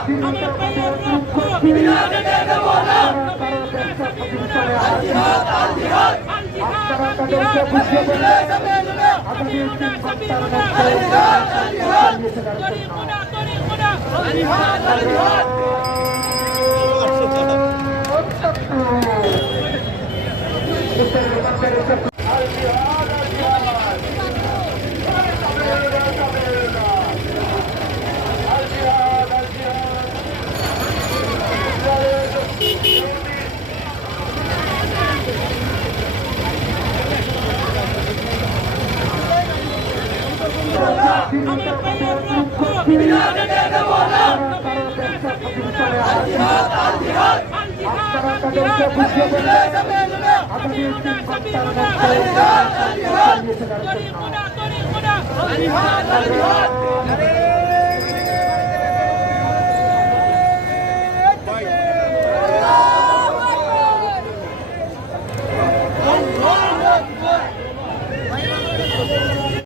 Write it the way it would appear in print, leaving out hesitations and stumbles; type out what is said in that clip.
আমার ভাইয়ের রক্ত বিনামূল্যে দেব না। আল জিহাদ আল জিহাদ আল জিহাদ আল জিহাদ সাবিলুল্লাহ সাবিলুল্লাহ সাবিলুল্লাহ সাবিলুল্লাহ আল জিহাদ আল জিহাদ তরিকুনা তরিকুনা আল জিহাদ আল জিহাদ আমার ভাইয়ের রক্ত বিনামূল্যে দেব না। আল জিহাদ আল জিহাদ আল জিহাদ আল জিহাদ সাবিলুল্লাহ সাবিলুল্লাহ সাবিলুল্লাহ সাবিলুল্লাহ আল জিহাদ আল জিহাদ তরিকুনা তরিকুনা আল জিহাদ আল জিহাদ